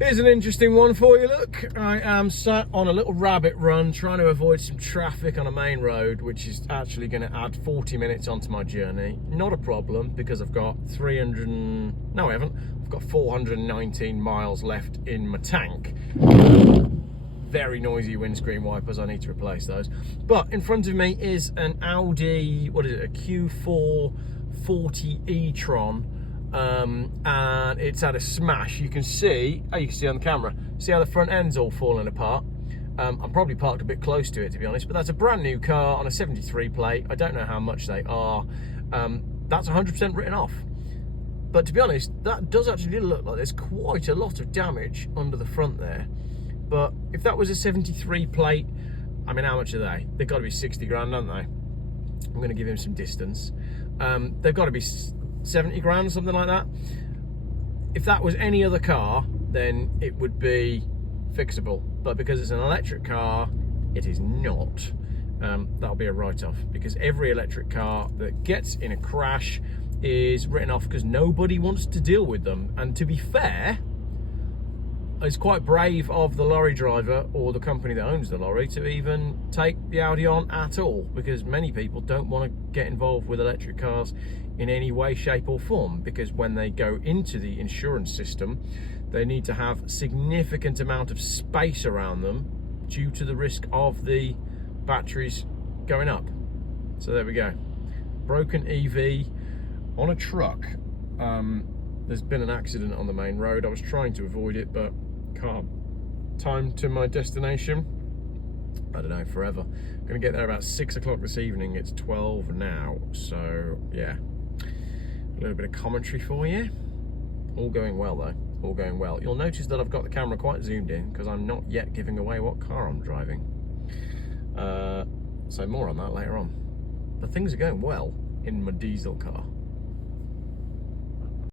Here's an interesting one for you. Look, I am sat on a little rabbit run trying to avoid some traffic on a main road, which is actually going to add 40 minutes onto my journey. Not a problem, because I've got 419 miles left in my tank. Very noisy windscreen wipers, I need to replace those. But in front of me is an Audi, what is it, a Q4 40 e-tron. And it's had a smash. You can see on the camera, see how the front end's all falling apart. I'm probably parked a bit close to it, to be honest, but that's a brand new car on a 73 plate. I don't know how much they are. That's 100% written off. But to be honest, that does actually look like there's quite a lot of damage under the front there. But if that was a 73 plate, I mean, how much are they? They've got to be 60 grand, haven't they? I'm going to give him some distance. They've got to be 70 grand, something like that. If that was any other car, then it would be fixable. But because it's an electric car, it is not. That'll be a write-off, because every electric car that gets in a crash is written off because nobody wants to deal with them. And to be fair, it's quite brave of the lorry driver or the company that owns the lorry to even take the Audi on at all, because many people don't want to get involved with electric cars in any way, shape or form, because when they go into the insurance system, they need to have significant amount of space around them due to the risk of the batteries going up. So there we go. Broken EV on a truck. There's been an accident on the main road. I was trying to avoid it, but can't. Time to my destination, I don't know, forever. I'm gonna get there about 6 o'clock this evening. It's 12 now, so yeah, a little bit of commentary for you. All going well though, all going well. You'll notice that I've got the camera quite zoomed in because I'm not yet giving away what car I'm driving. So more on that later on. But things are going well in my diesel car.